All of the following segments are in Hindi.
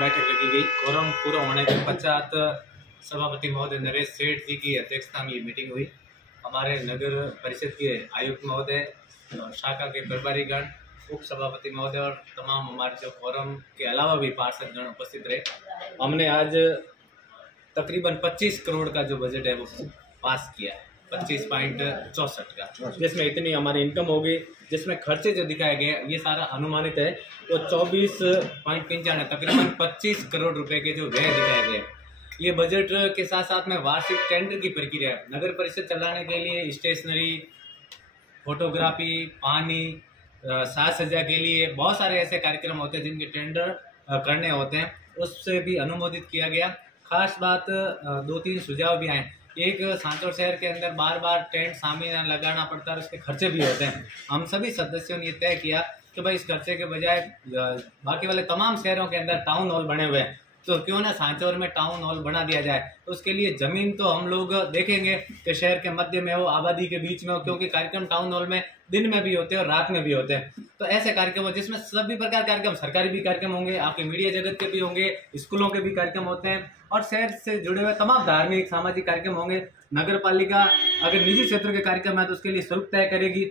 बैठक रखी गई। कोरम पूरा होने के पश्चात सभापति महोदय नरेश सेठ जी की अध्यक्षता में ये मीटिंग हुई। हमारे नगर परिषद के आयुक्त महोदय, शाखा के प्रभारीगण, उप सभापति महोदय और तमाम हमारे जो फोरम के अलावा भी पार्षदगण उपस्थित रहे। हमने आज तकरीबन 25 करोड़ का जो बजट है वो पास किया है, 25.64 का, जिसमें इतनी हमारी इनकम होगी। जिसमें खर्चे जो दिखाए गए ये सारा अनुमानित है, वो 24.95 तकरीबन 25 करोड़ रुपए के जो व्यय दिखाए गए। ये बजट के साथ साथ में वार्षिक टेंडर की प्रक्रिया है। नगर परिषद चलाने के लिए स्टेशनरी, फोटोग्राफी, पानी, साज सज्जा के लिए बहुत सारे ऐसे कार्यक्रम होते हैं जिनके टेंडर करने होते हैं, उससे भी अनुमोदित किया गया। खास बात 2-3 सुझाव भी आए। एक, सांचौर शहर के अंदर बार बार टेंट सामने लगाना पड़ता है, उसके खर्चे भी होते हैं। हम सभी सदस्यों ने ये तय किया कि भाई इस खर्चे के बजाय बाकी वाले तमाम शहरों के अंदर टाउन हॉल बने हुए हैं, तो क्यों ना सांचौर में टाउन हॉल बना दिया जाए। तो उसके लिए जमीन तो हम लोग देखेंगे कि शहर के मध्य में हो, आबादी के बीच में हो, क्योंकि कार्यक्रम टाउन हॉल में दिन में भी होते हैं और रात में भी होते हैं। तो ऐसे कार्यक्रम हो जिसमें सभी प्रकार कार्यक्रम, सरकारी भी कार्यक्रम होंगे, आपके मीडिया जगत के भी होंगे, स्कूलों के भी कार्यक्रम होते हैं और शहर से जुड़े हुए तमाम धार्मिक सामाजिक कार्यक्रम होंगे। नगर पालिका अगर निजी क्षेत्र के कार्यक्रम है तो उसके लिए शुल्क तय करेगी।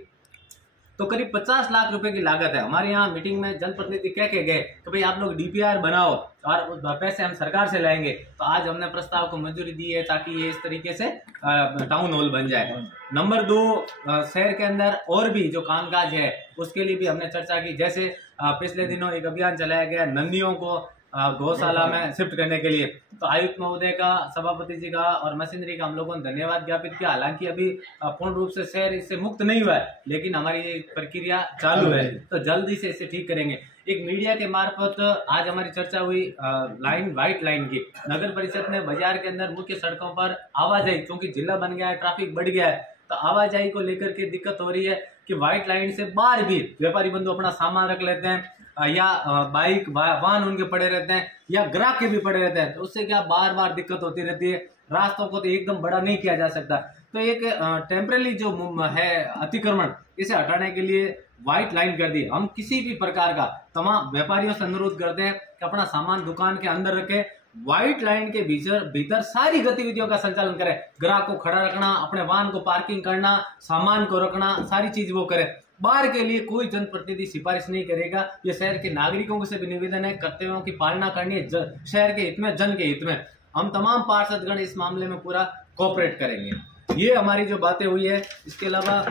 तो करीब 50 लाख रुपए की लागत है। हमारे यहाँ मीटिंग में जनप्रतिनिधि कह के गए कि भाई आप लोग डीपीआर बनाओ और पैसे हम सरकार से लाएंगे। तो आज हमने प्रस्ताव को मंजूरी दी है ताकि ये इस तरीके से टाउन हॉल बन जाए। नंबर 2, शहर के अंदर और भी जो कामकाज है उसके लिए भी हमने चर्चा की। जैसे पिछले दिनों एक अभियान चलाया गया नंदियों को गौशाला में शिफ्ट करने के लिए। तो आयुक्त महोदय का, सभापति जी का और मशीनरी का हम लोगों ने धन्यवाद ज्ञापित किया। हालांकि अभी पूर्ण रूप से शहर इससे मुक्त नहीं हुआ है, लेकिन हमारी ये प्रक्रिया चालू है, तो जल्दी से इसे ठीक करेंगे। एक मीडिया के मार्फत आज हमारी चर्चा हुई व्हाइट लाइन की। नगर परिषद ने बाजार के अंदर मुख्य सड़कों पर आवाजाही, क्योंकि जिला बन गया है, ट्रैफिक बढ़ गया है, तो आवाजाही को लेकर के दिक्कत हो रही है कि व्हाइट लाइन से बाहर भी व्यापारी बंधु अपना सामान रख लेते हैं, या बाइक वाहन उनके पड़े रहते हैं, या ग्राहक के भी पड़े रहते हैं। तो उससे क्या बार बार दिक्कत होती रहती है। रास्तों को तो एकदम बड़ा नहीं किया जा सकता। तो एक टेम्परेरी जो है अतिक्रमण, इसे हटाने के लिए व्हाइट लाइन कर दी। हम किसी भी प्रकार का तमाम व्यापारियों से अनुरोध करते हैं कि अपना सामान दुकान के अंदर रखें, व्हाइट लाइन के भीतर सारी गतिविधियों का संचालन करें। ग्राहक को खड़ा रखना, अपने वाहन को पार्किंग करना, सामान को रखना, सारी चीज वो करें। बाहर के लिए कोई जनप्रतिनिधि सिफारिश नहीं करेगा। ये शहर के नागरिकों से भी निवेदन है, कर्तव्यों की पालना करनी है, शहर के हित में, जन के हित में। हम तमाम पार्षदगण इस मामले में पूरा कोऑपरेट करेंगे। ये हमारी जो बातें हुई है। इसके अलावा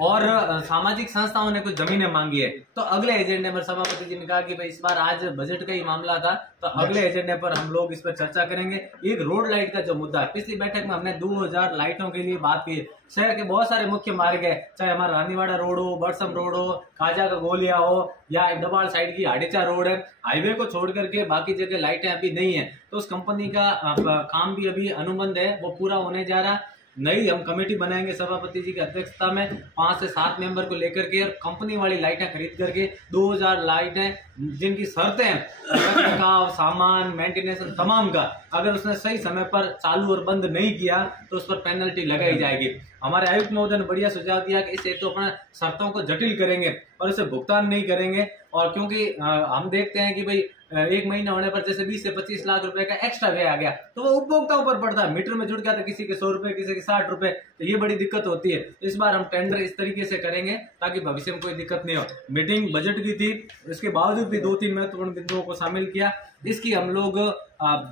और सामाजिक संस्थाओं ने कुछ जमीनें मांगी है, तो अगले एजेंडे पर सभापति जी ने कहा कि भाई इस बार आज बजट का ही मामला था, तो अगले एजेंडे पर हम लोग इस पर चर्चा करेंगे। एक रोड लाइट का जो मुद्दा है, पिछली बैठक में हमने 2000 लाइटों के लिए बात की। शहर के बहुत सारे मुख्य मार्ग है, चाहे हमारा रानीवाड़ा रोड हो, बरसम रोड हो, काजा का गोलिया हो, या डबाल साइड की हाडेचा रोड है, हाईवे को छोड़ करके बाकी जगह लाइटें अभी नहीं है। तो उस कंपनी का काम भी अभी अनुबंध है, वो पूरा होने जा रहा है। नई हम कमेटी बनाएंगे सभापति जी की अध्यक्षता में, 5 से 7 मेंबर को लेकर के, और कंपनी वाली लाइटें खरीद करके 2000 लाइटें जिनकी शर्तें हैं, रखरखाव, सामान, मेंटेनेंस तमाम का, अगर उसने सही समय पर चालू और बंद नहीं किया तो उस पर पेनल्टी लगाई जाएगी। हमारे आयुक्त महोदय ने बढ़िया सुझाव दिया कि इसे तो अपने शर्तों को जटिल करेंगे और इसे भुगतान नहीं करेंगे। और क्योंकि हम देखते हैं कि भाई एक महीना होने पर जैसे 20 से 25 लाख रुपए का एक्स्ट्रा व्यय आ गया, तो वो उपभोक्ताओं पर पड़ता है। मीटर में जुड़ गया तो किसी के 100 रुपए, किसी के 60 रुपए, तो ये बड़ी दिक्कत होती है। इस बार हम टेंडर इस तरीके से करेंगे ताकि भविष्य में कोई दिक्कत नहीं हो। मीटिंग बजट की थी, इसके बावजूद भी 2-3 महत्वपूर्ण बिंदुओं को शामिल किया। इसकी हम लोग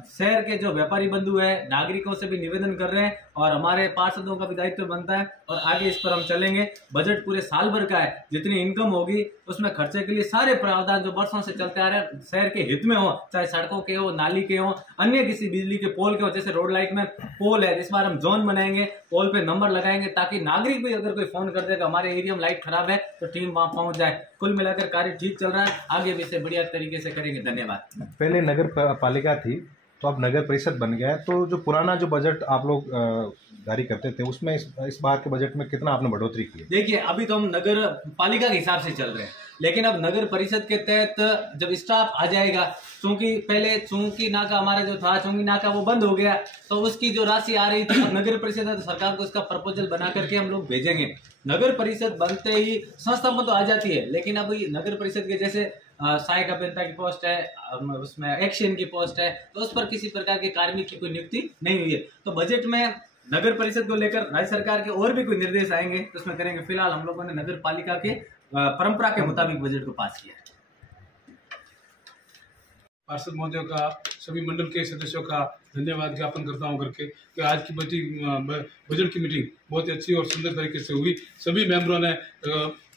शहर के जो व्यापारी बंधु है, नागरिकों से भी निवेदन कर रहे हैं, और हमारे पार्षदों का भी दायित्व बनता है, और आगे इस पर हम चलेंगे। बजट पूरे साल भर का है, जितनी इनकम होगी उसमें खर्चे के लिए सारे प्रावधान जो वर्षों से चलते आ रहे हैं शहर के हित में हो, चाहे सड़कों के हो, नाली के हो, अन्य किसी बिजली के पोल के हो। जैसे रोड लाइट में पोल है, इस बार हम जोन बनाएंगे, पोल पे नंबर लगाएंगे, ताकि नागरिक भी अगर कोई फोन कर देगा हमारे एरिया में लाइट खराब है तो टीम वहां पहुंच जाए। कुल मिलाकर कार्य ठीक चल रहा है, आगे भी इसे बढ़िया तरीके से करेंगे। धन्यवाद। पहले नगर पालिका थी, तो अब नगर परिषद बन गया है, तो जो पुराना जो बजट आप लोग जारी करते थे उसमें इस बार के बजट में कितना आपने बढ़ोतरी की है? देखिए, अभी तो हम नगर पालिका के हिसाब से चल रहे हैं, लेकिन अब नगर परिषद के तहत जब स्टाफ आ जाएगा, क्योंकि पहले चूंकि नाका हमारा जो था, चुंगी नाका वो बंद हो गया, तो उसकी जो राशि आ रही थी, नगर परिषद है तो सरकार को इसका प्रपोजल बना करके हम लोग भेजेंगे। नगर परिषद बनते ही संस्था तो आ जाती है, लेकिन अब नगर परिषद के जैसे सहायक अभियंता की पोस्ट है, उसमें एक्शन की पोस्ट है, तो उस पर किसी प्रकार के कार्मिक की कोई नियुक्ति नहीं हुई है। तो बजट में नगर परिषद को लेकर राज्य सरकार के और भी कोई निर्देश आएंगे तो उसमें करेंगे। फिलहाल हम लोगों ने नगर पालिका के परंपरा के मुताबिक बजट को पास किया है। पार्षद महोदय का, सभी मंडल के सदस्यों का धन्यवाद ज्ञापन करता हूं करके कि आज की बजट की मीटिंग बहुत ही अच्छी और सुंदर तरीके से हुई। सभी मेंबरों ने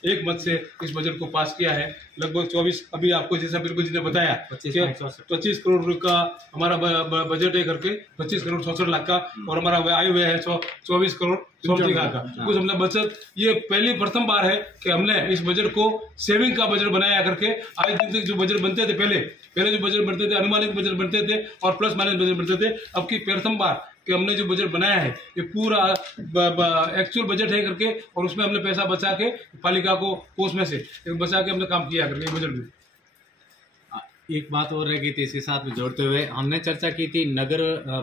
एक मत से इस बजट को पास किया है। लगभग 24, अभी आपको जैसा बिल्कुल जी ने बताया 25 करोड़ का हमारा बजट है करके 25 करोड़ 64 लाख का, और हमारा आय व्यय है 24 करोड़ 54 लाख का। कुछ हमने बचत, ये प्रथम बार है कि हमने इस बजट को सेविंग का बजट बनाया करके। आज दिन तक जो बजट बनते थे, पहले जो बजट बनते थे अनुमानित बजट बनते थे और प्लस माइनस बजट बनते थे, अब की प्रथम बार कि हमने जो बजट बनाया है ये पूरा एक्चुअल बजट है करके, और उसमें हमने पैसा बचा के पालिका को कोष में से बचा के हमने काम किया करके बजट में। एक बात और रह गई थी इसके साथ में जोड़ते हुए, हमने चर्चा की थी नगर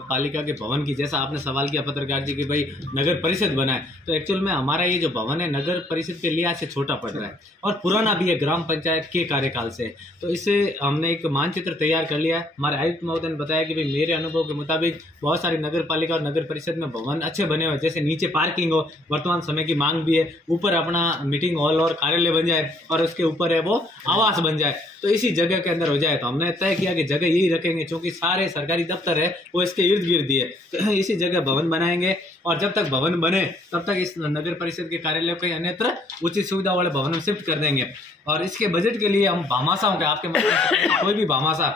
पालिका के भवन की। जैसा आपने सवाल किया पत्रकार जी कि भाई नगर परिषद बनाए, तो एक्चुअल में हमारा ये जो भवन है नगर परिषद के लिहाज से छोटा पड़ रहा है और पुराना भी है ग्राम पंचायत के कार्यकाल से। तो इससे हमने एक मानचित्र तैयार कर लिया है। हमारे आयुक्त महोदय ने बताया कि भाई मेरे अनुभव के मुताबिक बहुत सारी नगर पालिका और नगर परिषद में भवन अच्छे बने हुए, जैसे नीचे पार्किंग हो, वर्तमान समय की मांग भी है, ऊपर अपना मीटिंग हॉल और कार्यालय बन जाए और उसके ऊपर है वो आवास बन जाए, तो इसी जगह के अंदर हो जाए। तो हमने तय किया कि जगह यही रखेंगे, क्योंकि सारे सरकारी दफ्तर है वो इसके इर्द गिर्द ही है, तो इसी जगह भवन बनाएंगे। और जब तक भवन बने तब तक इस नगर परिषद के कार्यालय को अन्यत्र उचित सुविधा वाले भवन में शिफ्ट कर देंगे। और इसके बजट के लिए हम भामाशाओं के, आपके मतलब कोई भी भामाशा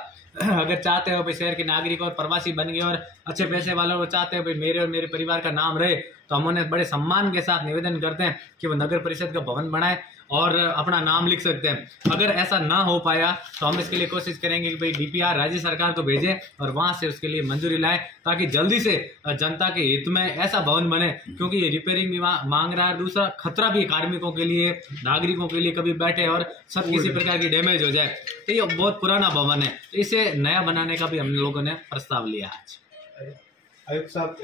अगर चाहते हो भाई शहर के नागरिक और प्रवासी बन गए और अच्छे पैसे वाले वो चाहते हैं भाई मेरे और मेरे परिवार का नाम रहे, तो हम उन्हें बड़े सम्मान के साथ निवेदन करते हैं कि वो नगर परिषद का भवन बनाए और अपना नाम लिख सकते हैं। अगर ऐसा ना हो पाया तो हम इसके लिए कोशिश करेंगे कि भाई डीपीआर राज्य सरकार को भेजें और वहां से उसके लिए मंजूरी लाएं, ताकि जल्दी से जनता के हित में ऐसा भवन बने, क्योंकि ये रिपेयरिंग भी मांग रहा है। दूसरा खतरा भी कार्मिकों के लिए, नागरिकों के लिए, कभी बैठे और सब किसी प्रकार की डैमेज हो जाए। तो ये बहुत पुराना भवन है, तो इसे नया बनाने का भी हम लोगों ने प्रस्ताव लिया आज। आयुक्त साहब